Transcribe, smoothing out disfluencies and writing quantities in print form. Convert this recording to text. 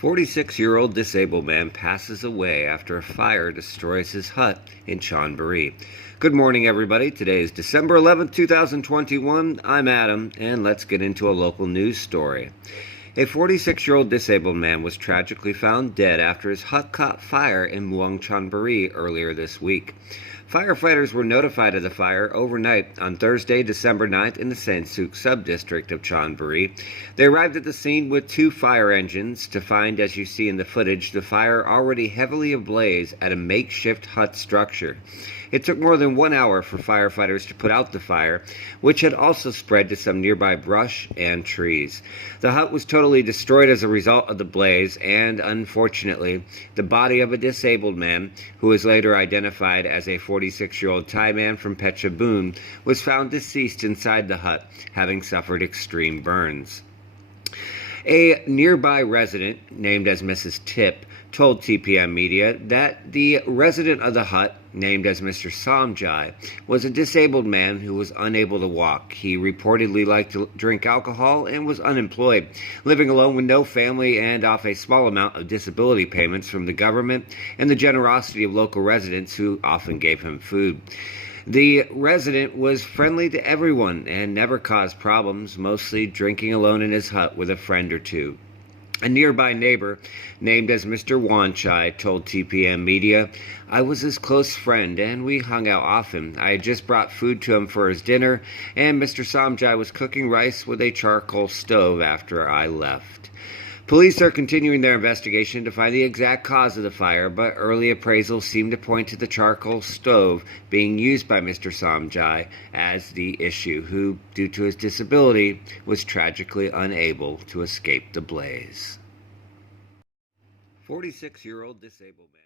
46-year-old disabled man passes away after a fire destroys his hut in Chonburi. Good morning, everybody. Today is December 11th, 2021. I'm Adam, and let's get into a local news story. A 46-year-old disabled man was tragically found dead after his hut caught fire in Muang Chonburi earlier this week. Firefighters were notified of the fire overnight on Thursday, December 9th in the Sansuk sub-district of Chonburi. They arrived at the scene with 2 fire engines to find, as you see in the footage, the fire already heavily ablaze at a makeshift hut structure. It took more than 1 hour for firefighters to put out the fire, which had also spread to some nearby brush and trees. The hut was totally destroyed as a result of the blaze, and unfortunately, the body of a disabled man, who was later identified as a 46-year-old Thai man from Phetchabun, was found deceased inside the hut, having suffered extreme burns. A nearby resident, named as Mrs. Tip, told TPM Media that the resident of the hut, named as Mr. Samjai, was a disabled man who was unable to walk. He reportedly liked to drink alcohol and was unemployed, living alone with no family and off a small amount of disability payments from the government and the generosity of local residents who often gave him food. The resident was friendly to everyone and never caused problems, mostly drinking alone in his hut with a friend or two. A nearby neighbor, named as Mr. Wanchai, told TPM Media, "I was his close friend and we hung out often. I had just brought food to him for his dinner, and Mr. Samjai was cooking rice with a charcoal stove after I left." Police are continuing their investigation to find the exact cause of the fire, but early appraisals seem to point to the charcoal stove being used by Mr. Samjai as the issue, who, due to his disability, was tragically unable to escape the blaze. 46-year-old disabled man.